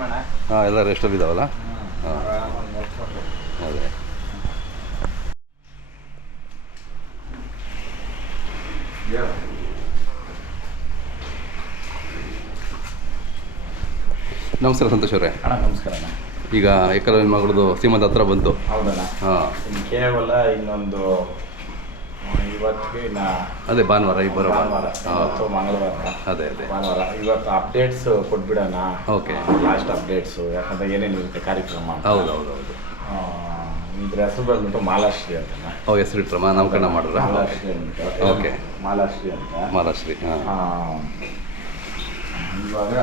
ಹಾಂ ಎಲ್ಲ ರೆಸ್ಟಲ್ಲಿ ಇದ್ದಾವಲ್ಲ. ಹಾಂ ಅದೇ ನಮಸ್ಕಾರ ಸಂತೋಷ್ ಅವರೇ. ನಮಸ್ಕಾರ. ಈಗ ಏಕಲವ್ಯನ ಮಗಳದು ಸೀಮಂತ ಹತ್ರ ಬಂತು. ಹೌದಣ್ಣ. ಹಾಂ ಕೇವಲ ಇನ್ನೊಂದು ಇವತ್ತಿಗೆ ಅದೇ ಭಾನುವಾರ ಭಾನುವಾರ ಇವತ್ತು ಮಂಗಳವಾರ ಅದೇ ಭಾನುವಾರ ಇವತ್ತು ಅಪ್ಡೇಟ್ಸ್ ಕೊಟ್ಬಿಡೋಣ. ಓಕೆ. ಲಾಸ್ಟ್ ಅಪ್ಡೇಟ್ಸು ಯಾಕಂದ್ರೆ ಏನೇನು ಇರುತ್ತೆ ಕಾರ್ಯಕ್ರಮ. ಹೌದು. ಇದ್ರ ಹೆಸರು ಬಂದ್ಬಿಟ್ಟು ಮಾಲಾಶ್ರೀ ಅಂತ. ಹೆಸರು ಇಟ್ರಮ್ಮ ನಾಮಕರಣ ಮಾಡಿದ್ರ? ಮಾಲಾಶ್ರೀ ಅಂತ. ಓಕೆ. ಮಾಲಾಶ್ರೀ ಅಂತ. ಮಾಲಾಶ್ರೀ. ಹಾಂ ಇವಾಗ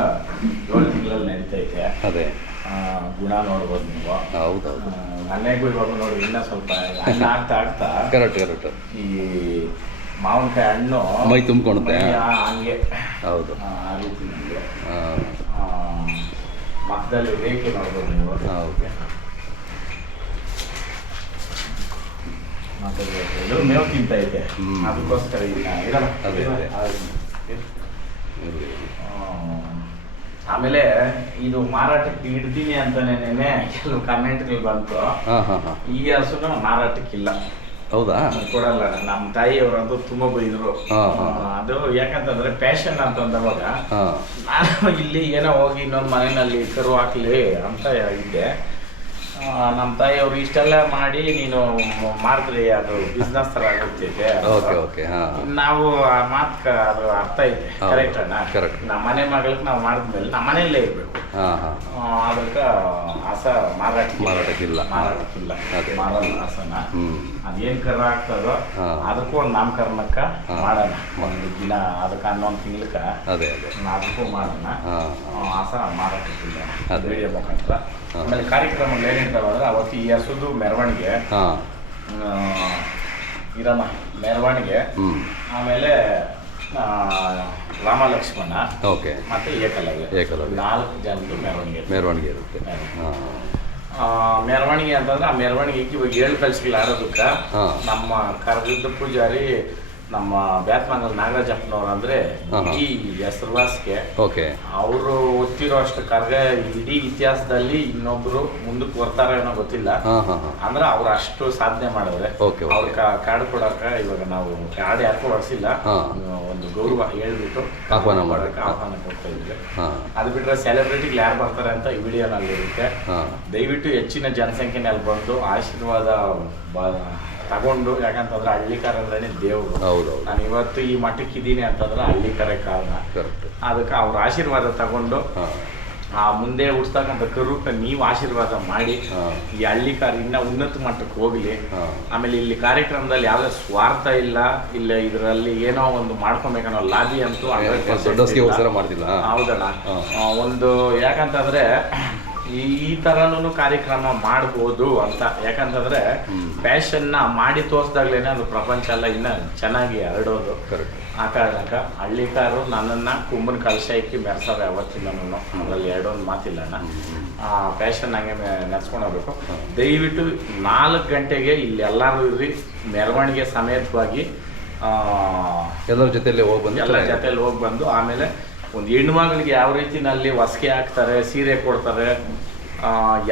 7 ತಿಂಗಳಲ್ಲಿ ನಡೀತಾ ಇದೆ. ಅದೇ ಗುಣ ನೋಡ್ಬೋದು ನೀವು. ಹೌದೌದು. ಮನೆಗೂ ಇವಾಗ ನೋಡಿ ಇನ್ನೂ ಸ್ವಲ್ಪ ಹಣ್ಣು ಆಗ್ತಾ ಕರೆಕ್ಟ್ ಈ ಮಾವಿನಕಾಯಿ ಹಣ್ಣು ಮೈ ತುಂಬ್ಕೊಳುತ್ತೆ. ಹಂಗೆ ಹೌದು. ಆ ರೀತಿ ನಮಗೆ ಮಕ್ಕದಲ್ಲಿ ರೇಖೆ ನೋಡ್ಬೋದು ನೀವು. ಓಕೆ. ಮತ್ತೆ ಇದು ಮೇವು ತಿಂತ ಇದೆ. ಅದಕ್ಕೋಸ್ಕರ ಆಮೇಲೆ ಇದು ಮಾರಾಟಕ್ಕೆ ಇಡ್ತೀನಿ ಅಂತಾನೇನೆ ಕೆಲವು ಕಮೆಂಟ್ಗಳು ಬಂತು. ಈ ಹಸುನ ಮಾರಾಟಕ್ಕಿಲ್ಲ. ಹೌದಾ? ಕೊಡಲ್ಲ. ನಮ್ಮ ತಾಯಿಯವರಂತೂ ತುಂಬಾ ಬೈದ್ರು. ಅದು ಯಾಕಂತಂದ್ರೆ ಪ್ಯಾಷನ್ ಅಂತಂದವಾಗ ನಾನು ಇಲ್ಲಿ ಏನೋ ಹೋಗಿ ಇನ್ನೊಂದು ಮನೆಯಲ್ಲಿ ಕರು ಹಾಕ್ಲಿ ಅಂತ ಇದ್ದೆ. ನಮ್ಮ ತಾಯಿಯವರು ಇಷ್ಟೆಲ್ಲ ಮಾಡಿ ನೀನು ಮಾಡಿದ್ರಿ ಅದು ಬಿಸ್ನೆಸ್ ತರ ಆಗುತ್ತಿದೆ. ನಾವು ಆ ಮಾತು ಅದು ಅರ್ಥ ಐತೆ. ಕರೆಕ್ಟ್ ಅಣ್ಣ. ನಮ್ಮ ಮನೆ ಮಗಳಿಗೆ ನಾವು ಮಾಡಿದ್ಮೇಲೆ ನಮ್ಮ ಮನೆಯಲ್ಲೇ ಇರ್ಬೇಕು. ಅದಕ್ಕೆ ಹಸ ಮಾರಾಟಕ್ಕಿಲ್ಲ. ಮಾರಲ್ಲ ಹಸನ. ಅದೇನ್ ಕರ ಆಗ್ತದೋ ಅದಕ್ಕೂ ಒಂದು ನಾಮಕರಣಕ್ಕ ಮಾಡೋಣ. ಒಂದು ದಿನ ಅದಕ್ಕೆ 11 ತಿಂಗಳಕ್ಕ ಅದಕ್ಕೂ ಮಾಡೋಣ. ಹಸ ಮಾರಾಟಕ್ಕಿಲ್ಲ ವಿಡಿಯೋ ಮುಖಾಂತರ. ಆಮೇಲೆ ಕಾರ್ಯಕ್ರಮಗಳು ಏನಿರ್ತಾವ ಅಂದ್ರೆ ಅವತ್ತು ಈ ಹಸುದು ಮೆರವಣಿಗೆ ಇರಮ್ಮ ಮೆರವಣಿಗೆ, ಆಮೇಲೆ ರಾಮ ಲಕ್ಷ್ಮಣ ಮತ್ತೆ ಏಕಲವ್ಯ 4 ಜನದ್ದು ಮೆರವಣಿಗೆ ಇರುತ್ತೆ. ಮೆರವಣಿಗೆ ಅಂತಂದ್ರೆ ಆ ಮೆರವಣಿಗೆಗೆ ಇವಾಗ 7 ಕಲಶಗಳು ಆಡೋದಕ್ಕೆ ನಮ್ಮ ಕರ್ಗದ ಪೂಜಾರಿ ನಮ್ಮ ಬ್ಯಾತ್ಮಂಗಲ್ ನಾಗರಾಜಪ್ಪನವ್ರು ಅಂದ್ರೆ ಈ ಹೆಸರುವಾಸಿಗೆ ಅವರು ಒತ್ತಿರೋ ಅಷ್ಟು ಕರ್ಗ ಇಡೀ ಇತಿಹಾಸದಲ್ಲಿ ಇನ್ನೊಬ್ರು ಮುಂದಕ್ಕೆ ಬರ್ತಾರ ಏನೋ ಗೊತ್ತಿಲ್ಲ. ಅಂದ್ರೆ ಅವ್ರು ಅಷ್ಟು ಸಾಧನೆ ಮಾಡಿದ್ರೆ ಅವ್ರ ಕಾರ್ಡ್ ಕೊಡಕ ಇವಾಗ ನಾವು ಕಾರ್ಡ್ ಯಾಕೋ ಹೊಡ್ಸಿಲ್ಲ, ಒಂದು ಗೌರವ ಹೇಳ್ಬಿಟ್ಟು ಆಹ್ವಾನ ಕೊಡ್ತಾ ಇದ್ವಿ. ಅದು ಬಿಟ್ರೆ ಸೆಲೆಬ್ರಿಟಿಗಳು ಯಾರು ಬರ್ತಾರೆ ಅಂತ ಈ ವಿಡಿಯೋನಲ್ಲಿ ಇರುತ್ತೆ. ದಯವಿಟ್ಟು ಹೆಚ್ಚಿನ ಜನಸಂಖ್ಯೆನಲ್ಲಿ ಬಂದು ಆಶೀರ್ವಾದ ತಗೊಂಡು, ಯಾಕಂತಂದ್ರೆ ಹಳ್ಳಿಕಾರ ಅಂದ್ರೆ ದೇವ್ರು. ನಾನು ಇವತ್ತು ಈ ಮಠಕ್ಕೆ ಇದ್ದೀನಿ ಅಂತಂದ್ರೆ ಹಳ್ಳಿಕರೇ ಕಾರಣ. ಅದಕ್ಕೆ ಅವ್ರ ಆಶೀರ್ವಾದ ತಗೊಂಡು ಮುಂದೆ ಉಡ್ಸ್ತಕ್ಕಂಥ ಕರುಕ ನೀವು ಆಶೀರ್ವಾದ ಮಾಡಿ ಈ ಹಳ್ಳಿಕಾರ ಇನ್ನ ಉನ್ನತ ಮಟ್ಟಕ್ಕೆ ಹೋಗ್ಲಿ. ಆಮೇಲೆ ಇಲ್ಲಿ ಕಾರ್ಯಕ್ರಮದಲ್ಲಿ ಯಾವುದೇ ಸ್ವಾರ್ಥ ಇಲ್ಲ. ಇಲ್ಲ ಇದರಲ್ಲಿ ಏನೋ ಒಂದು ಮಾಡ್ಕೊಬೇಕನ್ನೋ ಲಾಬಿ ಅಂತೂ ಹೌದಣ್ಣ. ಒಂದು ಯಾಕಂತಂದ್ರೆ ಈ ತರನು ಕಾರ್ಯಕ್ರಮ ಮಾಡ್ಬೋದು ಅಂತ. ಯಾಕಂತಂದ್ರೆ ಫ್ಯಾಷನ್ ನ ಮಾಡಿ ತೋರಿಸ್ದಾಗ್ಲೇನೆ ಅದು ಪ್ರಪಂಚ ಎಲ್ಲ ಇನ್ನ ಚೆನ್ನಾಗಿ ಹರಡೋದು. ಆ ಕಾರಣಕ್ಕ ಹಳ್ಳಿಕಾರರು ನನ್ನನ್ನ ಕುಂಬನ ಕಲಶ ಇಕ್ಕಿ ಮೆರೆಸೋರು ಯಾವತ್ತಿಲ್ಲ. ನಾನು ಅದರಲ್ಲಿ ಎರಡೊಂದು ಮಾತಿಲ್ಲಣ್ಣ. ಫ್ಯಾಷನ್ ಹಂಗೆ ನೆನೆಸ್ಕೊಂಡು ಹೋಗ್ಬೇಕು. ದಯವಿಟ್ಟು 4 ಗಂಟೆಗೆ ಇಲ್ಲಿ ಎಲ್ಲರೂ ಇರ್ರಿ. ಮೆರವಣಿಗೆ ಸಮೇತವಾಗಿ ಎಲ್ಲರ ಜೊತೆಯಲ್ಲಿ ಹೋಗಿ ಬಂದು ಆಮೇಲೆ ಒಂದು ಹೆಣ್ಮಗಳಿಗೆ ಯಾವ ರೀತಿನಲ್ಲಿ ಹೊಸ್ಕೆ ಹಾಕ್ತಾರೆ, ಸೀರೆ ಕೊಡ್ತಾರೆ,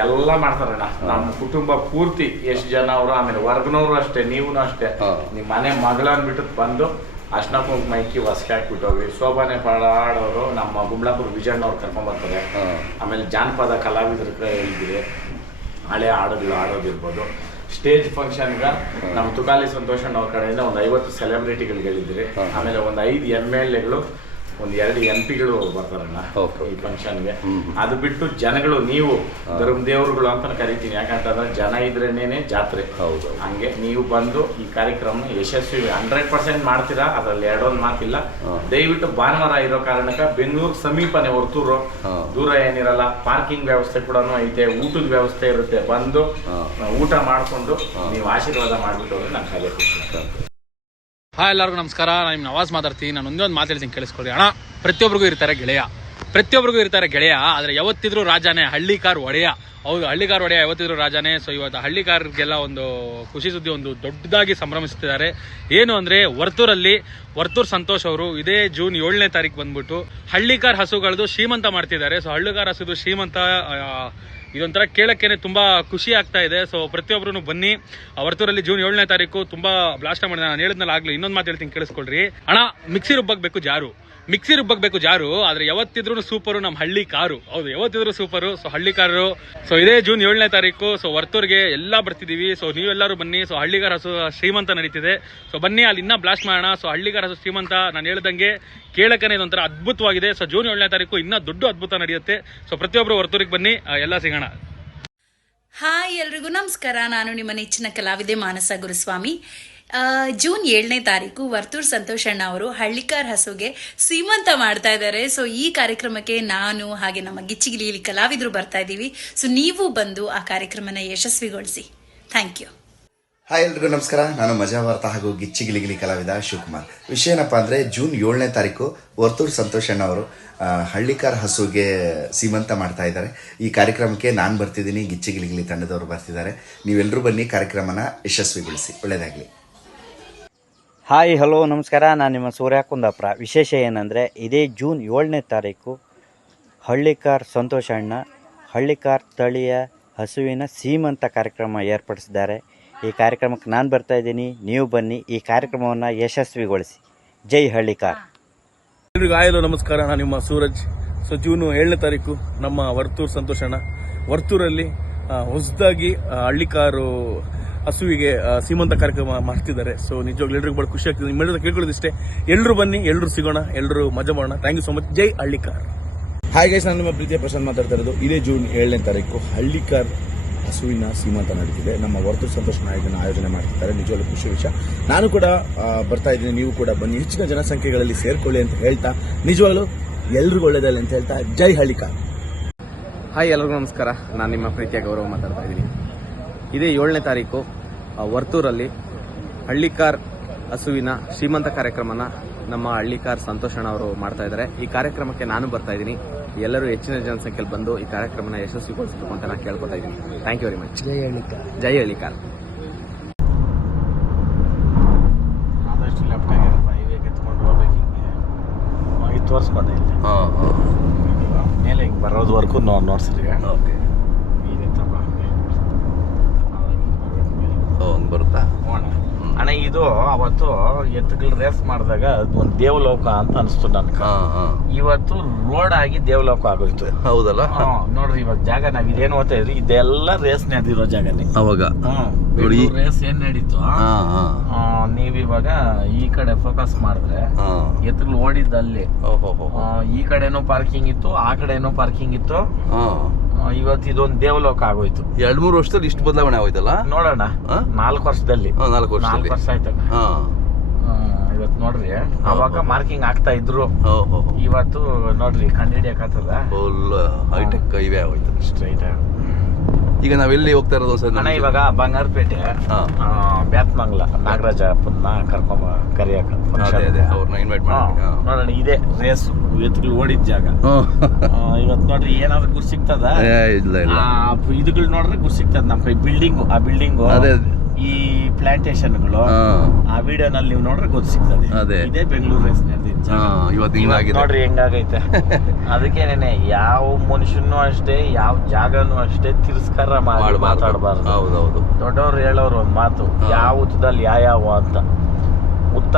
ಎಲ್ಲ ಮಾಡ್ತಾರಣ್ಣ. ನಮ್ಮ ಕುಟುಂಬ ಪೂರ್ತಿ ಎಷ್ಟು ಜನ ಅವರು, ಆಮೇಲೆ ವರ್ಗನವರು ಅಷ್ಟೇ, ನೀವು ಅಷ್ಟೇ. ನಿಮ್ಮ ಮನೆ ಮಗಳ ಅಂದ್ಬಿಟ್ಟು ಬಂದು ಅರ್ಶಿನ ಕುಂಕುಮ ಇಕ್ಕಿ ಹೊಸ್ಕೆ ಹಾಕ್ಬಿಟ್ಟೋಗಿ ಶೋಭಾನೆ ಪಾಡೋರು ನಮ್ಮ ಗುಮ್ಲಾಪುರ ವಿಜಯಣ್ಣವ್ರು ಕರ್ಕೊಂಡ್ಬರ್ತಾರೆ. ಆಮೇಲೆ ಜಾನಪದ ಕಲಾವಿದರು ಇದ್ದೀರಿ, ಹಳೆ ಹಾಡುಗಳು ಆಡೋದಿರ್ಬೋದು. ಸ್ಟೇಜ್ ಫಂಕ್ಷನ್ಗೆ ನಮ್ಮ ತುಕಾಲಿ ಸಂತೋಷಣ್ಣ ಅವ್ರ ಕಡೆಯಿಂದ ಒಂದು 50 ಸೆಲೆಬ್ರಿಟಿಗಳು ಹೇಳಿದ್ದೀರಿ. ಆಮೇಲೆ ಒಂದು 5 MLAಗಳು, ಒಂದು 2 MP ಗಳು ಬರ್ತಾರಣ್ಣ ಈ ಫಂಕ್ಷನ್ಗೆ. ಅದು ಬಿಟ್ಟು ಜನಗಳು, ನೀವು ಧರ್ಮದೇವರುಗಳು ಅಂತ ಕರಿತೀನಿ. ಯಾಕಂತಂದ್ರೆ ಜನ ಇದ್ರೇನೆ ಜಾತ್ರೆ. ಹಂಗೆ ನೀವು ಬಂದು ಈ ಕಾರ್ಯಕ್ರಮ ಯಶಸ್ವಿ 100% ಮಾಡ್ತೀರಾ, ಅದ್ರಲ್ಲಿ ಎರಡೊಂದು ಮಾತಿಲ್ಲ. ದಯವಿಟ್ಟು ಭಾನುವಾರ ಇರೋ ಕಾರಣಕ್ಕೆ ಬೆಂಗಳೂರು ಸಮೀಪನೇ ಹೊರತೂರು, ದೂರ ಏನಿರಲ್ಲ. ಪಾರ್ಕಿಂಗ್ ವ್ಯವಸ್ಥೆ ಕೂಡ ಐತೆ, ಊಟದ ವ್ಯವಸ್ಥೆ ಇರುತ್ತೆ. ಬಂದು ಊಟ ಮಾಡಿಕೊಂಡು ನೀವು ಆಶೀರ್ವಾದ ಮಾಡಿಬಿಟ್ಟು ಹೋದ್ರೆ ನಾನು ಕಲೆ ಖುಷಿ. ಎಲ್ಲರಿಗೂ ನಮಸ್ಕಾರ. ನಾನು ನಿಮ್ಮ ನವಾಜ್ ಮಾತಾಡ್ತೀನಿ. ನಾನು ಒಂದೇ ಒಂದು ಮಾತು ಹೇಳ್ತೀನಿ, ಕೇಳಿಸ್ಕೊಳ್ಳಿ ಅಣ್ಣ. ಪ್ರತಿಯೊಬ್ಬರಿಗೂ ಇರ್ತಾರೆ ಗೆಳೆಯ. ಪ್ರತಿಯೊಬ್ಬರಿಗೂ ಇರ್ತಾರೆ ಗೆಳೆಯ, ಆದರೆ ಯಾವತ್ತಿದ್ರು ರಾಜಾನೇ, ಹಳ್ಳಿ ಕಾರ್ ಒಡೆಯ. ಹೌದು, ಹಳ್ಳಿ ಕಾರ್ ಒಡೆಯ ಯಾವತ್ತಿದ್ರು ರಾಜಾನೇ. ಸೊ ಇವತ್ತು ಹಳ್ಳಿ ಕಾರ್ಗೆಲ್ಲ ಒಂದು ಖುಷಿ ಸುದ್ದಿ, ಒಂದು ದೊಡ್ಡದಾಗಿ ಸಂಭ್ರಮಿಸ್ತಿದ್ದಾರೆ. ಏನು ಅಂದರೆ ವರ್ತೂರ್ ಸಂತೋಷ್ ಅವರು ಇದೇ ಜೂನ್ 7ನೇ ತಾರೀಕು ಬಂದ್ಬಿಟ್ಟು ಹಳ್ಳಿ ಕಾರ್ ಹಸುಗಳದ್ದು ಶ್ರೀಮಂತ ಮಾಡ್ತಿದ್ದಾರೆ. ಸೊ ಹಳ್ಳಿ ಕಾರ್ ಹಸುದು ಶ್ರೀಮಂತ ಇದೊಂಥರ ಕೇಳಕ್ಕೇನೆ ತುಂಬಾ ಖುಷಿ ಆಗ್ತಾ ಇದೆ. ಸೊ ಪ್ರತಿಯೊಬ್ಬರು ಬನ್ನಿ. ವರ್ತೂರಲ್ಲಿ ಜೂನ್ 7ನೇ ತಾರೀಕು ತುಂಬಾ ಬ್ಲಾಸ್ಟ್ ಮಾಡಿದೆ. ನಾನು ಹೇಳಿದ್ನಲ್ಲ ಆಗ್ಲಿ, ಇನ್ನೊಂದು ಮಾತು ಹೇಳ್ತೀನಿ ಕೇಳಿಸ್ಕೊಳ್ರಿ ಅಣ್ಣ. ಮಿಕ್ಸಿ ರುಬ್ಬಬೇಕು ಜಾರು, ಆದ್ರೆ ಯಾವತ್ತಿದ್ರು ಸೂಪರು ನಮ್ಮ ಹಳ್ಳಿ ಕಾರು. ಹೌದು, ಯಾವತ್ತಿದ್ರು ಸೂಪರು. ಸೊ ಹಳ್ಳಿ ಕಾರು. ಸೊ ಇದೇ ಜೂನ್ 7ನೇ ತಾರೀಕು. ಸೊ ವರ್ತೂರ್ಗೆ ಎಲ್ಲ ಬರ್ತಿದೀವಿ. ಸೊ ನೀವೆಲ್ಲರೂ ಬನ್ನಿ. ಸೊ ಹಳ್ಳಿಗಾರ ಹಸು ಶ್ರೀಮಂತ ನಡೀತಿದೆ. ಸೊ ಬನ್ನಿ, ಅಲ್ಲಿ ಇನ್ನ ಬ್ಲಾಸ್ಟ್ ಮಾಡೋಣ. ಸೊ ಹಳ್ಳಿಗಾರ ಹಸು ಶ್ರೀಮಂತ ನಾನು ಹೇಳ್ದಂಗೆ ಕೇಳಕ್ಕನೆ ಇದೊಂಥರ ಅದ್ಭುತವಾಗಿದೆ. ಸೊ ಜೂನ್ 7ನೇ ತಾರೀಕು ಇನ್ನ ದೊಡ್ಡ ಅದ್ಭುತ ನಡೆಯುತ್ತೆ. ಸೊ ಪ್ರತಿಯೊಬ್ಬರು ವರ್ತೂರಿಗೆ ಬನ್ನಿ, ಎಲ್ಲ ಸಿಗೋಣ. ಹಾಯ್, ಎಲ್ರಿಗೂ ನಮಸ್ಕಾರ. ನಾನು ನಿಮ್ಮ ನೆಚ್ಚಿನ ಕಲಾವಿದೆ ಮಾನಸ ಗುರುಸ್ವಾಮಿ. ಜೂನ್ 7ನೇ ತಾರೀಕು ವರ್ತೂರ್ ಸಂತೋಷ್ ಅಣ್ಣ ಅವರು ಹಳ್ಳಿಕಾರ್ ಹಸುಗೆ ಸೀಮಂತ ಮಾಡ್ತಾ ಇದ್ದಾರೆ. ಸೊ ಈ ಕಾರ್ಯಕ್ರಮಕ್ಕೆ ನಾನು ಹಾಗೆ ನಮ್ಮ ಗಿಚ್ಚಿಗಿಲಿಯಲ್ಲಿ ಕಲಾವಿದರು ಬರ್ತಾ ಇದ್ದೀವಿ. ಸೊ ನೀವು ಬಂದು ಆ ಕಾರ್ಯಕ್ರಮನ ಯಶಸ್ವಿಗೊಳಿಸಿ. Thank you. ಹಾಯ್, ಎಲ್ರಿಗೂ ನಮಸ್ಕಾರ. ನಾನು ಮಜಾವಾರ್ತ ಹಾಗೂ ಗಿಚ್ಚಿಗಿಲಿಗಿಲಿ ಕಲಾವಿದ ಶಿವಕುಮಾರ್. ವಿಷಯ ಏನಪ್ಪ ಅಂದರೆ ಜೂನ್ 7ನೇ ತಾರೀಕು ವರ್ತೂರ್ ಸಂತೋಷ್ ಅಣ್ಣ ಅವರು ಹಳ್ಳಿಕಾರ್ ಹಸುಗೆ ಸೀಮಂತ ಮಾಡ್ತಾ ಇದ್ದಾರೆ. ಈ ಕಾರ್ಯಕ್ರಮಕ್ಕೆ ನಾನು ಬರ್ತಿದ್ದೀನಿ, ಗಿಚ್ಚಿಗಿಲಿಗಿಲಿ ತಂಡದವರು ಬರ್ತಿದ್ದಾರೆ. ನೀವೆಲ್ಲರೂ ಬನ್ನಿ, ಕಾರ್ಯಕ್ರಮನ ಯಶಸ್ವಿಗೊಳಿಸಿ. ಒಳ್ಳೆಯದಾಗಲಿ. ಹಾಯ್, ಹಲೋ, ನಮಸ್ಕಾರ. ನಾನು ನಿಮ್ಮ ಸೂರ್ಯ ಕುಂದಾಪುರ. ವಿಶೇಷ ಏನಂದರೆ ಇದೇ ಜೂನ್ 7ನೇ ತಾರೀಕು ಹಳ್ಳಿಕಾರ್ ಸಂತೋಷ ಅಣ್ಣ ಹಳ್ಳಿಕಾರ್ ತಳಿಯ ಹಸುವಿನ ಸೀಮಂತ ಕಾರ್ಯಕ್ರಮ ಏರ್ಪಡಿಸಿದ್ದಾರೆ. ಈ ಕಾರ್ಯಕ್ರಮಕ್ಕೆ ನಾನು ಬರ್ತಾ ಇದ್ದೀನಿ, ನೀವು ಬನ್ನಿ, ಈ ಕಾರ್ಯಕ್ರಮವನ್ನು ಯಶಸ್ವಿಗೊಳಿಸಿ. ಜೈ ಹಳ್ಳಿಕಾರ್. ಎಲ್ರಿಗೂ ಆಯಲು ನಮಸ್ಕಾರ. ನಾನು ನಿಮ್ಮ ಸೂರಜ್. ಸೊ ಜೂನ್ 7ನೇ ತಾರೀಕು ನಮ್ಮ ವರ್ತೂರ್ ಸಂತೋಷಣ್ಣ ವರ್ತೂರಲ್ಲಿ ಹೊಸದಾಗಿ ಹಳ್ಳಿಕಾರು ಹಸುವಿಗೆ ಸೀಮಂತ ಕಾರ್ಯಕ್ರಮ ಮಾಡ್ತಿದ್ದಾರೆ. ಸೊ ನಿಜವಾಗ್ಲೂ ಎಲ್ರಿಗೂ ಬಹಳ ಖುಷಿ ಆಗ್ತಿದೆ. ನಿಮ್ಮೆಲ್ಲರೂ ಕೇಳ್ಕೊಳ್ಳೋದಿಷ್ಟೇ, ಎಲ್ಲರೂ ಬನ್ನಿ, ಎಲ್ಲರೂ ಸಿಗೋಣ, ಎಲ್ಲರೂ ಮಜಾ ಮಾಡೋಣ. Thank you so much. ಜೈ ಹಳ್ಳಿಕಾರ್. ಹಾಯ್ ಗೈಸ್, ನಾನು ನಿಮ್ಮ ಪ್ರೀತಿಯ ಪ್ರಶಾಂತ್ ಮಾತಾಡ್ತಾ ಇರೋದು. ಇದೇ ಜೂನ್ 7ನೇ ತಾರೀಕು ಹಳ್ಳಿಕಾರ್ ಹಸುವಿನ ಸೀಮಂತ ನಡೀತಿದೆ. ನಮ್ಮ ವರ್ತೂರ್ ಸಂತೋಷ್ ಇದನ್ನು ಆಯೋಜನೆ ಮಾಡ್ತಿದ್ದಾರೆ. ನಿಜವಾಗ್ಲೂ ಖುಷಿ ವಿಷಯ. ನಾನು ಕೂಡ ಬರ್ತಾ ಇದ್ದೀನಿ, ನೀವು ಕೂಡ ಬನ್ನಿ, ಹೆಚ್ಚಿನ ಜನಸಂಖ್ಯೆಗಳಲ್ಲಿ ಸೇರ್ಕೊಳ್ಳಿ ಅಂತ ಹೇಳ್ತಾ, ನಿಜವಾಗ್ಲೂ ಎಲ್ರಿಗೂ ಒಳ್ಳೇದಲ್ಲ ಅಂತ ಹೇಳ್ತಾ, ಜೈ ಹಳ್ಳಿಕಾರ್. ಹಾಯ್, ಎಲ್ಲರಿಗೂ ನಮಸ್ಕಾರ. ನಾನು ನಿಮ್ಮ ಪ್ರೀತಿಯ ಗೌರವ ಮಾತಾಡ್ತಾ ಇದ್ದೀನಿ. ಇದೇ 7ನೇ ತಾರೀಕು ವರ್ತೂರಲ್ಲಿ ಹಳ್ಳಿಕಾರ್ ಹಸುವಿನ ಶ್ರೀಮಂತ ಕಾರ್ಯಕ್ರಮನ ನಮ್ಮ ಹಳ್ಳಿಕಾರ್ ಸಂತೋಷಣ್ಣ ಅವರು ಮಾಡ್ತಾ ಇದ್ದಾರೆ. ಈ ಕಾರ್ಯಕ್ರಮಕ್ಕೆ ನಾನು ಬರ್ತಾ ಇದ್ದೀನಿ. ಎಲ್ಲರೂ ಹೆಚ್ಚಿನ ಜನಸಂಖ್ಯೆಯಲ್ಲಿ ಬಂದು ಈ ಕಾರ್ಯಕ್ರಮನ ಯಶಸ್ವಿಗೊಳಿಸಬೇಕು ಅಂತ ನಾನು ಕೇಳ್ಕೊತಾ ಇದ್ದೀನಿ. Thank you very much. ಜೈ ಹಳ್ಳಿಕಾರ್. ಆದಷ್ಟು ಲೆಫ್ಟಾಗಿ ಹೈವೇಗೆ ಎತ್ಕೊಂಡು ಹೋಗ್ಬೇಕು. ಹಿಂಗೆ ಇದು ತೋರಿಸ್ಕೊಂಡೆ ಇಲ್ಲಿ ಮೇಲೆ ಹಿಂಗೆ ಬರೋದ್ವರೆಗೂ ನೋಡ್ಸಿರಿ. ಓಕೆ, ಇದೆ ತಪ್ಪ ಹಂಗೆ ಹಂಗೆ ಬರುತ್ತಾ ಅಣ್ಣ. ಇದು ಅವತ್ತು ಎತ್ತುಗಳು ರೇಸ್ ಮಾಡಿದಾಗ ಒಂದು ದೇವಲೋಕ ಅಂತ ಅನಿಸ್ತು ನನ್ಗೆ. ಇವತ್ತು ರೋಡ್ ಆಗಿ ದೇವಲೋಕ ಆಗೋಯ್ತು. ಹೌದಲ್ಲ? ನೋಡ್ರಿ, ಇವಾಗ ಜಾಗ ನಾವ್ ಇದೇನು ಓದ್ತಾ ಇದ್ರಿ, ಇದೆಲ್ಲ ರೇಸ್ ನಡೆದಿರೋ ಜಾಗನೇ. ಅವಾಗ ರೇಸ್ ಏನ್ ನಡೀತು, ನೀವ್ ಇವಾಗ ಈ ಕಡೆ ಫೋಕಸ್ ಮಾಡಿದ್ರೆ ಎತ್ತುಗಳು ಓಡಿದ್ದಲ್ಲಿ ಈ ಕಡೆನೂ ಪಾರ್ಕಿಂಗ್ ಇತ್ತು, ಆ ಕಡೆನೂ ಪಾರ್ಕಿಂಗ್ ಇತ್ತು. ಇವತ್ತು ಇದೊಂದು ದೇವಲೋಕ ಆಗೋಯ್ತು. 2-3 ವರ್ಷದಲ್ಲಿ ಇಷ್ಟು ಬದಲಾವಣೆ ಆಗೋಯ್ತಲ್ಲ. ನೋಡೋಣ, 4 ವರ್ಷದಲ್ಲಿ 4 ವರ್ಷ ಆಯ್ತಣ್ಣ. ಇವತ್ತು ನೋಡ್ರಿ, ಅವಾಗ ಮಾರ್ಕಿಂಗ್ ಆಗ್ತಾ ಇದ್ರು. ಇವತ್ತು ನೋಡ್ರಿ ಕಂಡಿಡಿಯಕ್ ಆಗ್ತದ. ಫುಲ್ ಹೈಟೆಕ್ ಹೈವೇ ಆಗೋಯ್ತು. ಸ್ಟ್ರೈಟ್. ಈಗ ನಾವೆಲ್ಲಿ ಹೋಗ್ತಾ ಇರೋದು ಅಣ್ಣ, ಇವಾಗ ಬಂಗಾರಪೇಟೆ ಬ್ಯಾತ್ಮಂಗ್ಲ ನಾಗರಾಜ ಅಪ್ಪನ್ನ ಕರಿಯಾಕ ಅವ್ರನ್ನ ಇನ್ವೈಟ್ ಮಾಡಿ ನೋಡೋಣ. ಇದೇ ರೇಸ್ ಎತ್ತುಗಳು ಓಡಿದ ಜಾಗ. ಇವತ್ತು ನೋಡ್ರಿ ಏನಾದ್ರು ಗುರು ಸಿಗ್ತದ? ಇಲ್ಲ ಇಲ್ಲ, ಇದುಗಳು ನೋಡ್ರೆ ಗುರು ಸಿಗ್ತದ. ನಮ್ಮ ಬಿಲ್ಡಿಂಗು, ಆ ಬಿಲ್ಡಿಂಗು, ಈ ಪ್ಲಾಂಟೇಶನ್ಗಳು, ಆ ವಿಡಿಯೋನಲ್ಲಿ ನೀವು ನೋಡ್ರೆ ಗೊತ್ತು ಸಿಗ್ತದೆ. ಇದೇ ಬೆಂಗಳೂರು ರೇಸ್ ನಡೆದಿದ್ದು ಇವತ್ತು ನೋಡ್ರಿ ಹೆಂಗಾಗೈತೆ. ಅದಕ್ಕೇನೆ ಯಾವ ಮನುಷ್ಯನೂ ಅಷ್ಟೇ, ಯಾವ ಜಾಗನೂ ಅಷ್ಟೇ ತಿರಸ್ಕಾರ ಮಾಡಿ ಮಾತಾಡಬಾರ್ದು. ಹೌದೌದು, ದೊಡ್ಡವ್ರು ಹೇಳೋರು ಒಂದ್ ಮಾತು, ಯಾವ ಹುತ್ತದಲ್ಲಿ ಯಾವ ಅಂತ. ಹುತ್ತ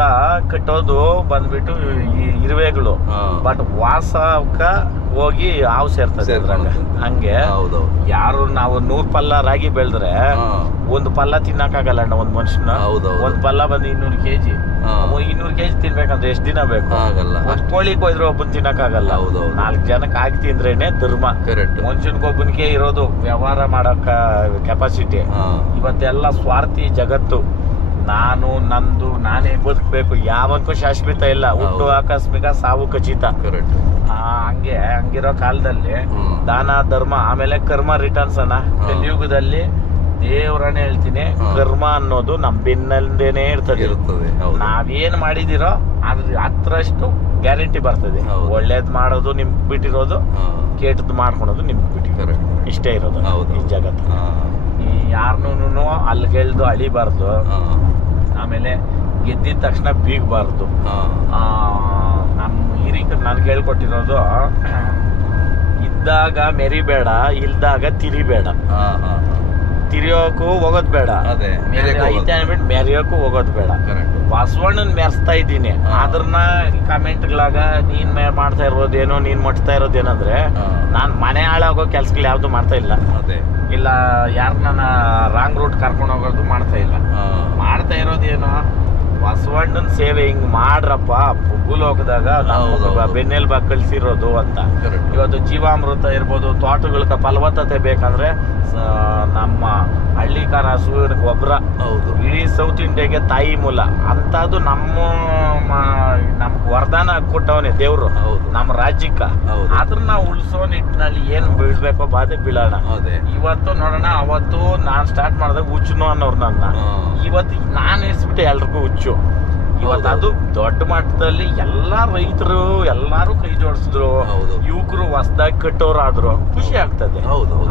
ಕಟ್ಟೋದು ಬಂದ್ಬಿಟ್ಟು ಈ ಇರುವೆಗಳು, ಬಟ್ ವಾಸಕ ಹೋಗಿ ಹಾವು ಸೇರ್ತದೆ ಅದ್ರಾಗ. ಹಂಗೆ ಯಾರು ನಾವು 100 ಪಲ್ಲ ರಾಗಿ ಬೆಳೆದ್ರೆ ಒಂದು ಪಲ್ಲ ತಿನ್ನಕ್ಕಾಗಲ್ಲ ಅಣ್ಣ ಒಂದ್ ಮನುಷ್ಯನ. ಒಂದ್ ಪಲ್ಲ ಬಂದು 200 kg. 200 kg ತಿನ್ಬೇಕಂದ್ರೆ ಎಷ್ಟ್ ದಿನ ಬೇಕು? ಒಂದ್ ಕೋಳಿಗೆ ಹೋಯ್ದ್ರೆ ಒಬ್ಬನ್ ತಿನ್ನಕ್ಕಾಗಲ್ಲ. 4 ಜನಕ್ಕೆ ಆಗಿ ತಿಂದ್ರೇನೆ ಧರ್ಮ. ಮನುಷ್ಯನ್ಗೊಬ್ಬನಿಗೆ ಇರೋದು ವ್ಯವಹಾರ ಮಾಡಕ ಕೆಪಾಸಿಟಿ. ಇವತ್ತೆಲ್ಲ ಸ್ವಾರ್ಥಿ ಜಗತ್ತು. ನಾನು ನಂದು ನಾನೇ ಬದುಕಬೇಕು, ಯಾವಕ್ಕೂ ಶಾಶ್ವತ ಇಲ್ಲ. ಹುಟ್ಟು ಆಕಸ್ಮಿಕ, ಸಾವು ಖಚಿತ. ಹಂಗಿರೋ ಕಾಲದಲ್ಲಿ ದಾನ ಧರ್ಮ, ಆಮೇಲೆ ಕರ್ಮ ರಿಟರ್ನ್ಸ್ ಅನ್ನ. ಕಲಿಯುಗದಲ್ಲಿ ದೇವ್ರನ್ನ ಹೇಳ್ತೀನಿ, ಕರ್ಮ ಅನ್ನೋದು ನಮ್ ಬೆನ್ನಲ್ಲೇನೆ ಇರ್ತದೆ. ನಾವೇನ್ ಮಾಡಿದಿರೋ ಅದ್ರ ಹತ್ರಷ್ಟು ಗ್ಯಾರಂಟಿ ಬರ್ತದೆ. ಒಳ್ಳೇದ್ ಮಾಡೋದು ನಿಮ್ಗೆ ಬಿಟ್ಟಿರೋದು, ಕೆಟ್ಟದ್ ಮಾಡ್ಕೊಳೋದು ನಿಮ್ಗೆ ಬಿಟ್ಟಿರೋದು. ಇಷ್ಟೇ ಇರೋದು ಈ ಜಗತ್ತು. ಯಾರನ್ನೂ ಅಲ್ಲಿಗೆಳ್ದು ಅಳಿಬಾರ್ದು. ಆಮೇಲೆ ಗೆದ್ದಿದ ತಕ್ಷಣ ಬೀಗಬಾರ್ದು. ನಮ್ಮ ಹಿರಿಕರು ನನ್ಗೆ ಹೇಳ್ಕೊಟ್ಟಿರೋದು, ಇದ್ದಾಗ ಮೆರಿಬೇಡ, ಇಲ್ದಾಗ ತಿರಿಬೇಡ. ತಿರಿಯೋಕು ಹೋಗೋದ್ ಬೇಡ, ಐತೆ ಅನ್ಬಿಟ್ಟು ಮೆರಿಯೋಕು ಹೋಗೋದ್ ಬೇಡ. ಬಸವಣ್ಣನ್ ಮೆರೆಸ್ತಾ ಇದ್ದೀನಿ. ಅದ್ರನ್ನ ಕಮೆಂಟ್ಗಳಾಗ ನೀನ್ ಮಾಡ್ತಾ ಇರೋದೇನೋ, ನೀನ್ ಮುಟ್ತಾ ಇರೋದೇನಂದ್ರೆ, ನಾನ್ ಮನೆ ಹಾಳಾಗೋ ಕೆಲ್ಸಗಳು ಯಾವ್ದು ಮಾಡ್ತಾ ಇಲ್ಲ. ಇಲ್ಲ ಯಾರನ್ನ ರಾಂಗ್ ರೂಟ್ ಕರ್ಕೊಂಡು ಹೋಗೋದು ಮಾಡ್ತಾ ಇಲ್ಲ. ಮಾಡ್ತಾ ಇರೋದೇನು, ಬಸವಣ್ಣನ ಸೇವೆ ಹಿಂಗ್ ಮಾಡ್ರಪ್ಪ ಭೂಲೋಕದಾಗ ನಾವು ಬೆನ್ನೆಲ್ ಬಾಗ್ ಕಳ್ಸಿರೋದು ಅಂತ. ಇವತ್ತು ಜೀವಾಮೃತ ಇರ್ಬೋದು, ತೋಟಗಳ ಫಲವತ್ತತೆ ಬೇಕಂದ್ರೆ ನಮ್ಮ ಹಳ್ಳಿಕಾರ ಹಸುವಿನ ಗೊಬ್ಬರ ಇಡೀ ಸೌತ್ ಇಂಡಿಯಾಗೆ ತಾಯಿ ಮೂಲ. ಅಂತದ್ದು ನಮ್ಗೆ ವರದಾನ ಕೊಟ್ಟವನೇ ದೇವ್ರು ನಮ್ಮ ರಾಜ್ಯಕ್ಕ. ಅದ್ರನ್ನ ಉಳಿಸೋ ನಿಟ್ಟಿನಲ್ಲಿ ಏನ್ ಬೀಳ್ಬೇಕೋ ಬಾಧೆ ಬೀಳೋಣ. ಇವತ್ತು ನೋಡೋಣ, ಅವತ್ತು ನಾನ್ ಸ್ಟಾರ್ಟ್ ಮಾಡಿದಾಗ ಹುಚ್ಚುನು ಅನ್ನೋರು ನನ್ನ, ಇವತ್ತು ನಾನು ಇರಿಸ್ಬಿಟ್ಟೆ ಎಲ್ರಿಗೂ ಹುಚ್ಚು. ಇವತ್ತು ಅದು ದೊಡ್ಡ ಮಟ್ಟದಲ್ಲಿ ಎಲ್ಲಾ ರೈತರು ಎಲ್ಲಾರು ಕೈ ಜೋಡಿಸಿದ್ರು, ಯುವಕರು ಹೊಸದಾಗಿ ಕಟ್ಟೋರಾದ್ರು, ಖುಷಿ ಆಗ್ತದೆ.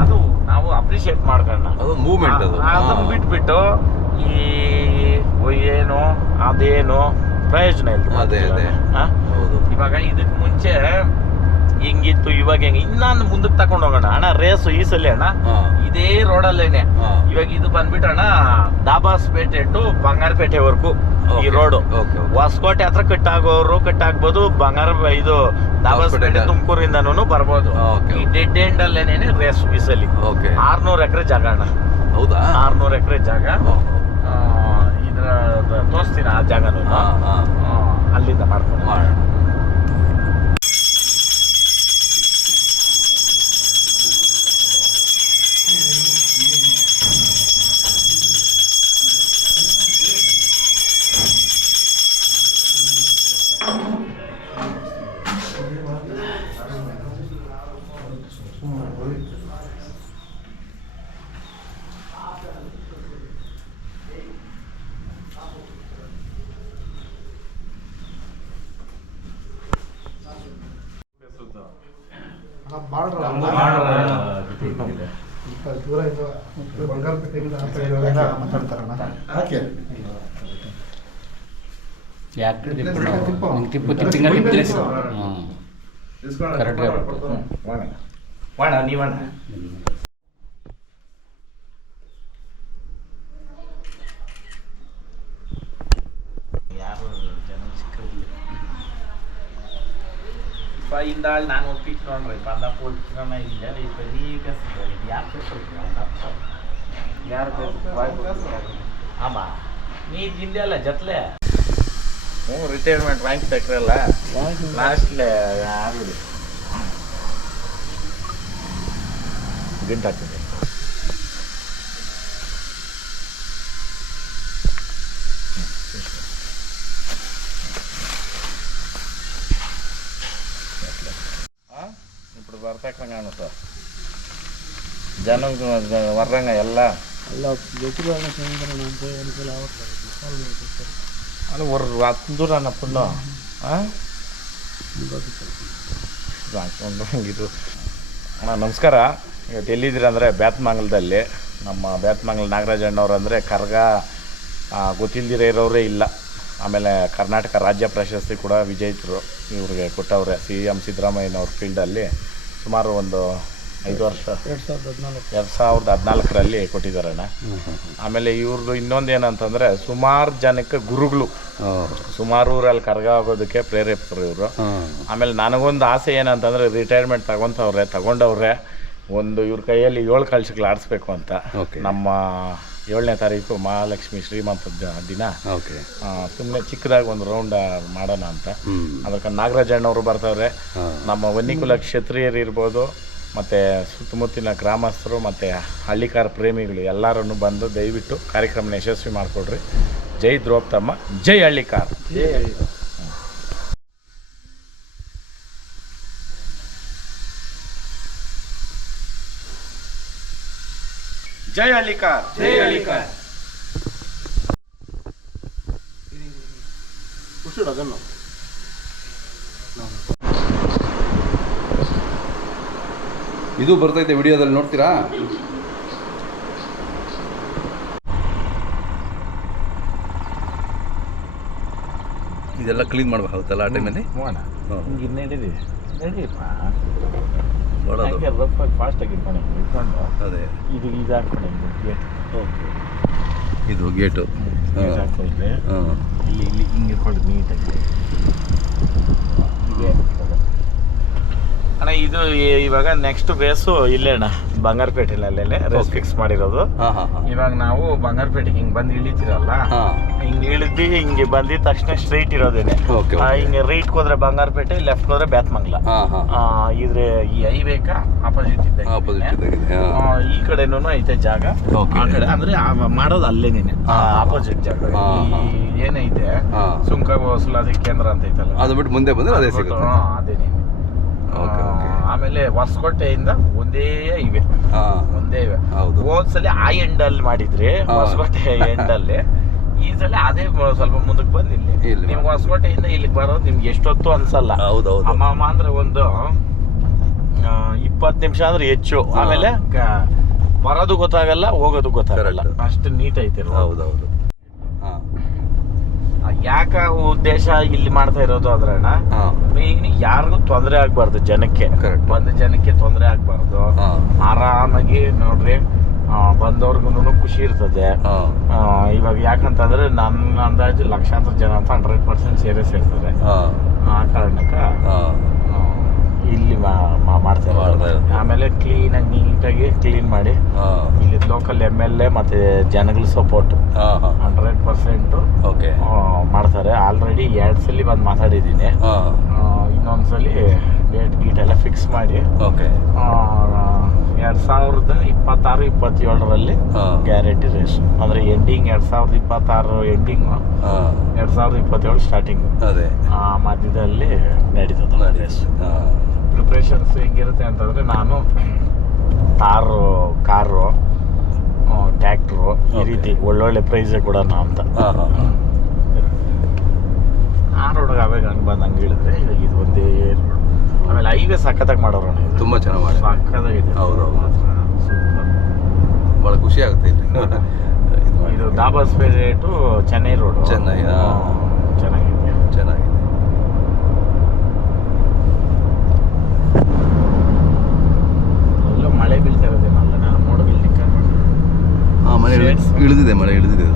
ಅದು ನಾವು ಅಪ್ರಿಶಿಯೇಟ್ ಮಾಡ್ಕೊಳ್ಳೋಣ. ಅದನ್ನ ಬಿಟ್ಬಿಟ್ಟು ಈ ಏನು ಅದೇನು ಪ್ರಯೋಜನ ಇಲ್ಲ. ಇವಾಗ ಇದಕ್ ಮುಂಚೆ ಹಿಂಗಿತ್ತು, ಇವಾಗ ಹೆಂಗ ಇನ್ನೊಂದು ಮುಂದಕ್ಕೆ ತಗೊಂಡ್ ಹೋಗೋಣ ಅಣ್ಣ. ರೇಸು ಈ ಸಲ ಅಣ್ಣ ಇದೇ ರೋಡಲ್ಲೇನೆ. ಇವಾಗ ಇದು ಬಂದ್ಬಿಟ್ಟಣ್ಣ ದಾಬಾಸ್ಪೇಟೆ ಟು ಬಂಗಾರಪೇಟೆವರೆಗೂ ಈ ರೋಡು. ಹೊಸಕೋಟೆ ಹತ್ರ ಕಟ್ಟಾಗ್ಬೋದು, ಇದು ದಾಬಾಸ್ಪೇಟೆ ತುಮಕೂರಿಂದನೂ ಬರ್ಬೋದು. ಈ ಡೆಡ್ ಎಂಡ್ ಅಲ್ಲೇನೇನೆ ರೇಸು ಈ ಸಲ. 600 ಎಕರೆ ಜಾಗ ಅಣ್ಣ. ಹೌದಾ? 600 ಎಕರೆ ಜಾಗ. ಇದ್ರ ತೋರಿಸ್ತೀನಿ ಆ ಜಾಗನೂ. ಅಲ್ಲಿಂದ ಮಾಡ್ಕೊಂಡು ನೀವಣ್ಣ ಯಾರು ಜನ ಸಿಕ್ಕಿರಲಿಲ್ಲ. ಇಂದ ನಾನು ಒಪ್ಪಿಟ್ಟು ನೋಡ್ರಿ ಬಂದ ಪೋಲ್ನ ಇಲ್ಲ ಈಗ ಯಾರು ಆಮ ನೀ ತಿಂದೆ ಅಲ್ಲ ಜತ್ಲೆ. ರಿಟೈರ್ಮೆಂಟ್ ಬ್ಯಾಂಕ್ ತಕ್ರಲ್ಲ ಲಾಸ್ಟ್ಲೆ ಆಗ್ಬಿಡಿ ಗಿಡ್ ಹಾಕ್ತದೆ. ఇప్పుడు బర్తాకంగా సార్ జనం వర్రంగా ఎలా ಅಲ್ಲ ದೂರ ಅನ್ನಪ್ಪಣ್ಣ ಇದು ಅಣ್ಣ ನಮಸ್ಕಾರ. ಇವತ್ತು ಎಲ್ಲಿದ್ದೀರಿ ಅಂದರೆ ಬ್ಯಾತ್ಮಂಗಲದಲ್ಲಿ. ನಮ್ಮ ಬ್ಯಾತ್ಮಂಗಲ ನಾಗರಾಜ್ ಅಣ್ಣವ್ರು ಅಂದರೆ ಕರ್ಗ ಗೊತ್ತಿಲ್ದಿರ ಇರೋರೇ ಇಲ್ಲ. ಆಮೇಲೆ ಕರ್ನಾಟಕ ರಾಜ್ಯ ಪ್ರಶಸ್ತಿ ಕೂಡ ವಿಜೇತರು ಇವ್ರಿಗೆ ಕೊಟ್ಟವ್ರೆ. CM ಸಿದ್ದರಾಮಯ್ಯನವ್ರ ಫೀಲ್ಡಲ್ಲಿ ಸುಮಾರು ಒಂದು 5 ವರ್ಷ 2014ರಲ್ಲಿ ಕೊಟ್ಟಿದ್ದಾರಣ್ಣ. ಆಮೇಲೆ ಇವ್ರದ್ದು ಇನ್ನೊಂದು ಏನಂತಂದರೆ ಸುಮಾರು ಜನಕ್ಕೆ ಗುರುಗಳು, ಸುಮಾರು ಊರಲ್ಲಿ ಕರ್ಗ ಆಗೋದಕ್ಕೆ ಪ್ರೇರೇಪಕರು ಇವರು. ಆಮೇಲೆ ನನಗೊಂದು ಆಸೆ ಏನಂತಂದರೆ ರಿಟೈರ್ಮೆಂಟ್ ತಗೊಂಡವ್ರೆ ಒಂದು ಇವ್ರ ಕೈಯಲ್ಲಿ 7 ಕಲಶಗಳು ಆಡಿಸ್ಬೇಕು ಅಂತ. ನಮ್ಮ 7ನೇ ತಾರೀಕು ಮಹಾಲಕ್ಷ್ಮಿ ಶ್ರೀಮಂತದ ದಿನ ಸುಮ್ಮನೆ ಚಿಕ್ಕದಾಗಿ ಒಂದು ರೌಂಡ್ ಮಾಡೋಣ ಅಂತ. ಅದಕ್ಕೆ ನಾಗರಾಜ್ ಅಣ್ಣವರು ಬರ್ತಾವ್ರೆ. ನಮ್ಮ ವನ್ನಿಕುಲ ಕ್ಷತ್ರಿಯರು ಇರ್ಬೋದು, ಮತ್ತು ಸುತ್ತಮುತ್ತಲಿನ ಗ್ರಾಮಸ್ಥರು ಮತ್ತು ಹಳ್ಳಿಕಾರ ಪ್ರೇಮಿಗಳು ಎಲ್ಲರೂ ಬಂದು ದಯವಿಟ್ಟು ಕಾರ್ಯಕ್ರಮನ ಯಶಸ್ವಿ ಮಾಡಿಕೊಡ್ರಿ. ಜೈ ದ್ರೌಪದಮ್ಮ, ಜೈ ಹಳ್ಳಿಕಾರ. ಜೈ ಹಳ್ಳಿಕಾರ್. ಜೈ ಹಳ್ಳಿಕಾರ್. ಇದು ಬರ್ತೈತೆ ವಿಡಿಯೋದಲ್ಲಿ ನೋಡ್ತೀರಾ? ಇದೆಲ್ಲ ಕ್ಲೀನ್ ಮಾಡ್ಬೇಕಾಗುತ್ತಲ್ಲ ಆ ಟೈಮಲ್ಲಿ. ಫಾಸ್ಟ್ ಆಗಿ ಇಟ್ಕೊಂಡು ಅದೇ ಇದು ಹಾಕೊಂಡು ಗೇಟ್. ಓಕೆ, ಇದು ಗೇಟು. ಹಾಕೊಂಡ್ರೆ ಹಾಂ, ಇಲ್ಲಿ ಹಿಂಗೆ ಇಟ್ಕೊಂಡು ನೀಟಾಗಿ ಇದೆ ಅಣ್ಣ. ಇದು ಇವಾಗ ನೆಕ್ಸ್ಟ್ ಬೇಸು ಇಲ್ಲೇ ಅಣ್ಣ, ಬಂಗಾರಪೇಟೆನಲ್ಲೇ ರೇಸ್ ಫಿಕ್ಸ್ ಮಾಡಿರೋದು. ಹಾಂ ಹಾಂ ಹಾಂ ಇವಾಗ ನಾವು ಬಂಗಾರಪೇಟೆಗೆ ಹಿಂಗೆ ಬಂದು ಇಳಿತೀರಲ್ಲ, ಹಾಂ, ಹಿಂಗೆ ಇಳಿದು ಹಿಂಗೆ ಬಂದಿದ ತಕ್ಷಣ ಸ್ಟ್ರೈಟ್ ಇರೋದೇನೆ. ಓಕೆ, ಹಿಂಗೆ ರೈಟ್ ಹೋದ್ರೆ ಬಂಗಾರಪೇಟೆ, ಲೆಫ್ಟ್ ಹೋದ್ರೆ ಬ್ಯಾತ್ಮಂಗ್ಲ. ಹಾಂ ಹಾಂ, ಇದ್ರೆ ಈ ಹೈವೇಕ ಆಪೋಸಿಟ್ ಆಪೋಸಿಟ್ ಇದ್ದ ಇದ್ದಾಗಿದೆ. ಈ ಕಡೆನೂ ಐತೆ ಜಾಗ. ಓಕೆ. ಆ ಕಡೆ ಅಂದ್ರೆ ಮಾಡೋದು ಅಲ್ಲೇನೇನೆ ಆಪೋಸಿಟ್ ಜಾಗ. ಏನೈತೆ ಸುಂಕ ವಸೂಲಾತಿ ಕೇಂದ್ರ ಅಂತ ಐತಲ್ಲ, ಅದು ಬಿಟ್ಟು ಮುಂದೆ ಬಂದ್ರೆ ಅದೇ ಸಿಗುತ್ತೆ. ಅದೇನೇನೆ. Okay, okay. ಆಮೇಲೆ ಹೊಸಕೋಟೆಯಿಂದ ಒಂದೇ ಇವೆ, ಹಾಂ, ಒಂದೇ ಇವೆ. ಹೌದು. ಹೋದ್ಸಲಿ ಆ ಎಂಡಲ್ಲಿ ಮಾಡಿದ್ರೆ ಹೊಸಕೋಟೆ ಎಂಡಲ್ಲಿ, ಈ ಸಲ ಅದೇ ಸ್ವಲ್ಪ ಮುಂದಕ್ಕೆ ಬಂದು ಇಲ್ಲಿ ನಿಮ್ಗೆ ಹೊಸಕೋಟೆಯಿಂದ ಇಲ್ಲಿಗೆ ಬರೋದು ನಿಮ್ಗೆ ಎಷ್ಟೊತ್ತು ಅನ್ಸಲ್ಲ. ಹೌದೌದು. ಅಮ್ಮ ಅಂದ್ರೆ ಒಂದು 20 ನಿಮಿಷ ಅಂದ್ರೆ ಹೆಚ್ಚು. ಆಮೇಲೆ ಬರೋದು ಗೊತ್ತಾಗಲ್ಲ, ಹೋಗೋದು ಗೊತ್ತಾಗಲ್ಲ, ಅಷ್ಟು ನೀಟ್ ಐತೆ. ಹೌದೌದು. ಹಾಂ, ಯಾಕ ಉದ್ದೇಶ ಇಲ್ಲಿ ಮಾಡ್ತಾ ಇರೋದು ಅದ್ರಣ್ಣ, ಮೇನ್ ಯಾರಿಗೂ ತೊಂದರೆ ಆಗ್ಬಾರ್ದು, ಜನಕ್ಕೆ ಬಂದ ಜನಕ್ಕೆ ತೊಂದರೆ ಆಗ್ಬಾರ್ದು. ಆರಾಮಾಗಿ ನೋಡ್ರಿ ಬಂದವ್ರಿಗೂ ಖುಷಿ ಇರ್ತದೆ. ಇವಾಗ ಯಾಕಂತಂದ್ರೆ ನನ್ನ ಅಂದಾಜು ಲಕ್ಷಾಂತರ ಜನ ಅಂತ 100% ಸೇರ್ತಾರೆ. ಆ ಕಾರಣಕ್ಕ ಇಲ್ಲಿ ಮಾಡ್ತಾ ಇರೋದು. ಆಮೇಲೆ ಕ್ಲೀನಾಗಿ ನೀಟಾಗಿ ಕ್ಲೀನ್ ಮಾಡಿ ಇಲ್ಲಿ ಲೋಕಲ್ MLA ಮತ್ತೆ ಜನಗಳ ಸಪೋರ್ಟ್ 100% ಓಕೆ ಮಾಡ್ತಾರೆ. ಆಲ್ರೆಡಿ 2 ಸಲ ಬಂದು ಮಾತಾಡಿದ್ದೀನಿ. ಇನ್ನೊಂದ್ಸಲಿ ಡೇಟ್ ಗೀಟ್ ಎಲ್ಲ ಫಿಕ್ಸ್ ಮಾಡಿ ಓಕೆ 2026-27ರಲ್ಲಿ ಗ್ಯಾರಂಟಿ ರೇಸ್ ಅಂದ್ರೆ ಎಂಡಿಂಗ್ 2026 ಎಂಡಿಂಗ್, 2027 ಸ್ಟಾರ್ಟಿಂಗ್. ಅದೇ ಮಧ್ಯದಲ್ಲಿ ನಡೀತದೆ ರೇಸ್. ಪ್ರಿಪ್ರೇಷನ್ಸ್ ಹೆಂಗಿರುತ್ತೆ ಅಂತಂದ್ರೆ, ನಾನು ಕಾರು ಟ್ಯಾಕ್ಟ್ರು ಈ ರೀತಿ ಒಳ್ಳೊಳ್ಳೆ ಪ್ರೈಸೇ ಕೊಡೋಣ ಅಂತ. ಆ ರೋಡ್ಗೆ ಅವಾಗ ಹಂಗೆ ಬಂದು ಹಂಗೆ ಹೇಳಿದ್ರೆ ಇವಾಗ ಇದು ಒಂದೇ ರೋಡ್. ಆಮೇಲೆ ಹೈವೇ ಸಖತ್ತಾಗಿ ಮಾಡೋರು, ತುಂಬ ಚೆನ್ನಾಗಿ ಮಾಡಿ, ಸಖತ್ತಾಗಿದೆ. ಹೌದು, ಸೂಪರ್, ಭಾಳ ಖುಷಿ ಆಗುತ್ತೆ ಇಲ್ಲಿ. ಇದು ದಾಬಾಸ್ಪೇಟೆ ಟು ಚೆನ್ನೈ ರೋಡ್. ಚೆನ್ನೈ ಚೆನ್ನಾಗಿದೆ, ಚೆನ್ನಾಗಿದೆ. ಎಲ್ಲೋ ಮಳೆ ಬೀಳ್ತಾ ಇರೋದೇನಲ್ಲ, ನಾನು ಮೋಡ ಬೀಳ್ಲಿಕ್ಕೆ ಹಾಂ, ಮಳೆ ಇಳಿದಿದೆ, ಮಳೆ ಇಳಿದಿದೆ.